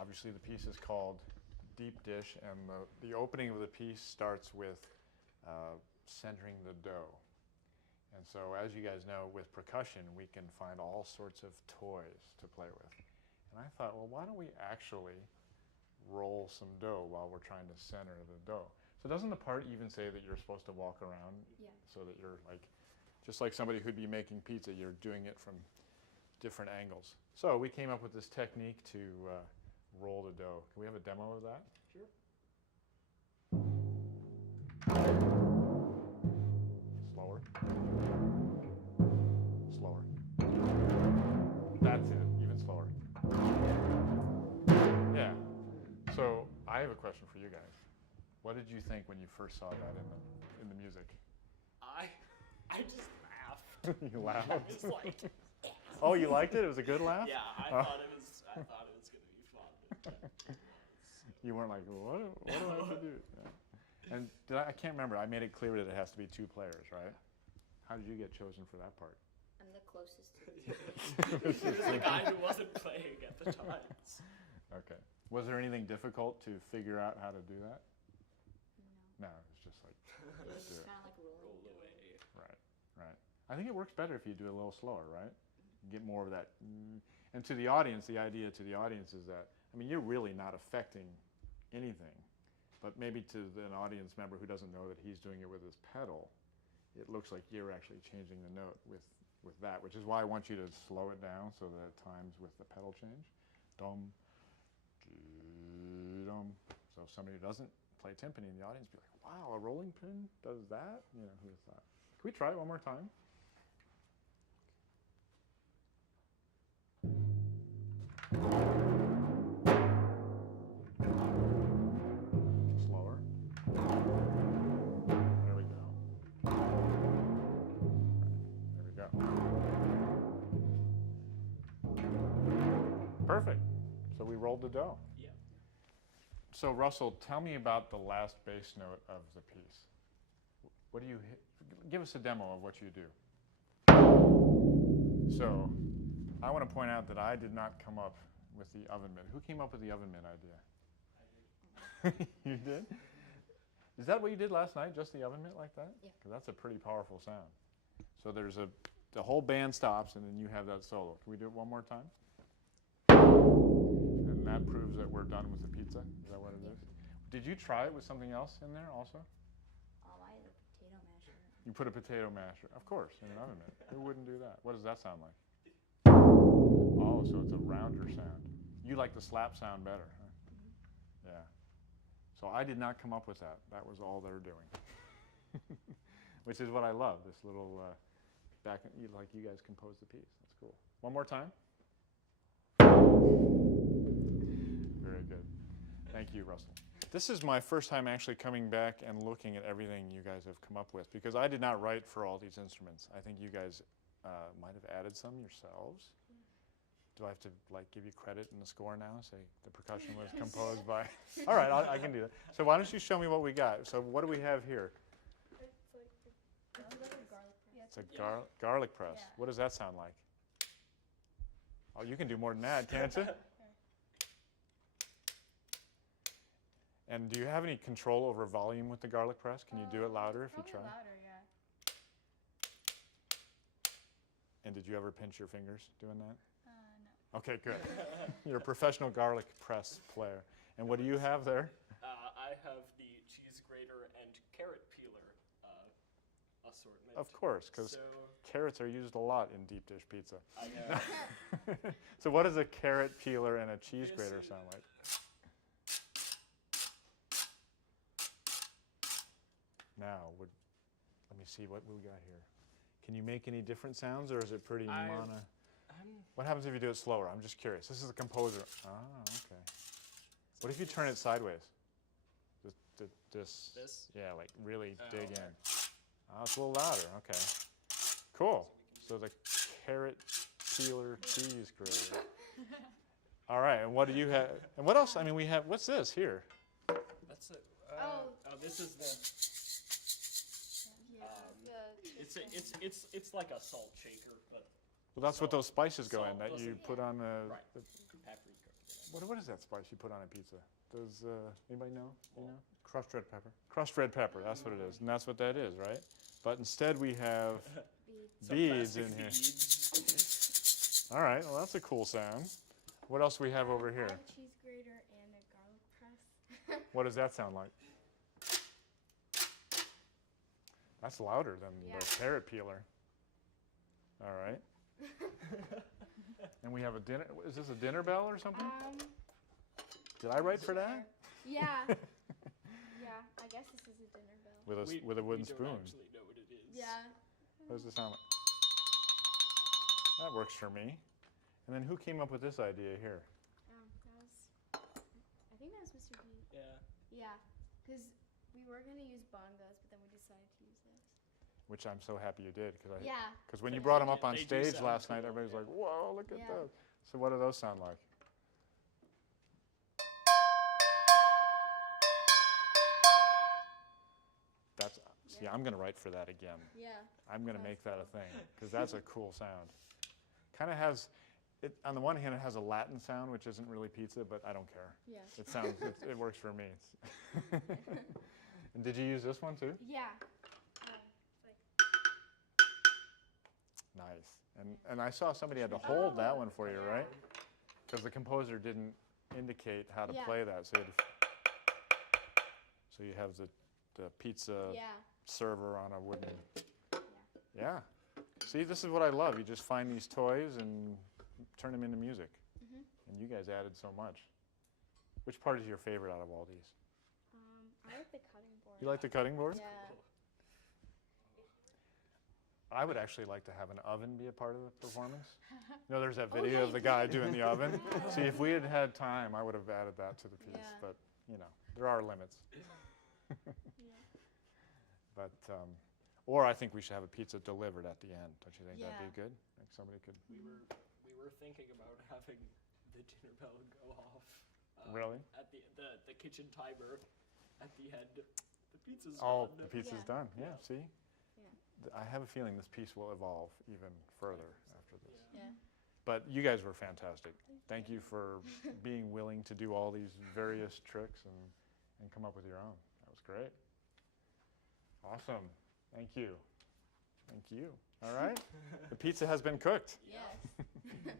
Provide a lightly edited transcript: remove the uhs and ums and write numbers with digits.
obviously the piece is called Deep Dish, and the opening of the piece starts with centering the dough. And so as you guys know, with percussion, we can find all sorts of toys to play with. And I thought, well, why don't we actually roll some dough while we're trying to center the dough? So doesn't the part even say that you're supposed to walk around so that you're like, just like somebody who'd be making pizza, you're doing it from different angles. So we came up with this technique to roll the dough. Can we have a demo of that? Sure. Slower. Slower. That's it, even slower. Yeah. So I have a question for you guys. What did you think when you first saw that in the music? I just laughed. You laughed? I was like, yes. Oh, you liked it? It was a good laugh? Yeah, I thought it was going to be fun. You weren't like, what do I have to do? Yeah. And I can't remember. I made it clear that it has to be 2 players, right? How did you get chosen for that part? I'm the closest to it. He was the guy who wasn't playing at the time. Okay. Was there anything difficult to figure out how to do that? No. No, it's just like, It's just do just it. kind of like rolling. Roll away. Right, right. I think it works better if you do it a little slower, right? You get more of that. And to the audience, the idea to the audience is that, I mean, you're really not affecting anything, but maybe to an audience member who doesn't know that he's doing it with his pedal, it looks like you're actually changing the note with that, which is why I want you to slow it down so that at times with the pedal change, dum, dum. So if somebody who doesn't play timpani in the audience be like, wow, a rolling pin does that? You know, who thought? Can we try it one more time? Slower. There we go. There we go. Perfect. So we rolled the dough. Yeah. So Russell, tell me about the last bass note of the piece. What do you hit? Give us a demo of what you do. So I want to point out that I did not come up with the oven mitt. Who came up with the oven mitt idea? You did? Is that what you did last night, just the oven mitt like that? Yeah. Because that's a pretty powerful sound. So there's the whole band stops and then you have that solo. Can we do it one more time? And that proves that we're done with the pizza. Is that what it is? Did you try it with something else in there also? I had a potato masher. You put a potato masher, of course, in an oven mitt. Who wouldn't do that? What does that sound like? Oh, so it's a rounder sound. You like the slap sound better, huh? Yeah. So I did not come up with that. That was all they're doing. Which is what I love, this little like you guys composed the piece. That's cool. One more time. Very good. Thank you, Russell. This is my first time actually coming back and looking at everything you guys have come up with, because I did not write for all these instruments. I think you guys might have added some yourselves. Do I have to like give you credit in the score now? Say the percussion was composed by. All right, I can do that. So why don't you show me what we got? So what do we have here? It's a garlic press. Yeah. What does that sound like? Oh, you can do more than that, can't you? And do you have any control over volume with the garlic press? Can you do it louder if you try? Louder, yeah. And did you ever pinch your fingers doing that? No. Okay, good. You're a professional garlic press player. And what do you have there? I have the cheese grater and carrot peeler assortment. Of course, because carrots are used a lot in deep dish pizza. I know. So what does a carrot peeler and a cheese grater sound like? Now, let me see what we got here. Can you make any different sounds, or is it pretty mono? What happens if you do it slower? I'm just curious. This is a composer. Ah, okay. What if you turn it sideways? This? Yeah, like really dig in. Oh, it's a little louder. Okay. Cool. So the carrot peeler cheese grater. All right, and what do you have? And what else? I mean, we have, what's this here? That's it. This is the. It's like a salt shaker, but. Well, that's what those spices go in that you put on the. Right. Paprika. What is that spice you put on a pizza? Does anybody know? You know? Crushed red pepper. Crushed red pepper. That's what it is, and that's what that is, right? But instead we have beads in plastic here. beads. All right. Well, that's a cool sound. What else do we have over I here? have a cheese grater and a garlic press. What does that sound like? That's louder than Yeah. the carrot peeler. All right. And we have a dinner. Is this a dinner bell or something? Did I write for that? Yeah. Yeah, I guess this is a dinner bell. With a wooden we spoon. don't actually know what it is. Yeah. What does it sound like? That works for me. And then who came up with this idea here? I think that was Mr. B. Yeah. Yeah, because we were going to use bongos, but then we decided to use this. Which I'm so happy you did, because Yeah. when you brought them up on They do stage sound last night, cool, everybody's yeah. like, "Whoa, look at Yeah. those!" So what do those sound like? That's see, I'm gonna write for that again. Yeah. I'm gonna That's make that a thing because that's a cool sound. Kind of has, it on the one hand, it has a Latin sound, which isn't really pizza, but I don't care. Yeah. It sounds, it works for me. And did you use this one too? Yeah. Nice. And I saw somebody had to hold that one for you, right? Because the composer didn't indicate how to Yeah. play that, so you have the pizza Yeah. server on a wooden. Yeah. See, this is what I love. You just find these toys and turn them into music. Mhm. And you guys added so much. Which part is your favorite out of all these? I like the cutting board. You like the cutting board? Yeah. I would actually like to have an oven be a part of the performance. You know, there's that Oh, video yeah, of the you guy did. doing the oven. See, if we had had time, I would have added that to the piece. Yeah. But, you know, there are limits. Yeah. But, or I think we should have a pizza delivered at the end. Don't you think that'd Yeah. be good? Like somebody could. We were thinking about having the dinner bell go off. Really? At the kitchen timer at the end. The pizza's Oh, done. the pizza's Yeah. done. Yeah, see? Yeah. I have a feeling this piece will evolve even further after this. Yeah. But you guys were fantastic. Thank you for being willing to do all these various tricks and come up with your own. That was great. Awesome. Thank you. Thank you. All right. The pizza has been cooked. Yes.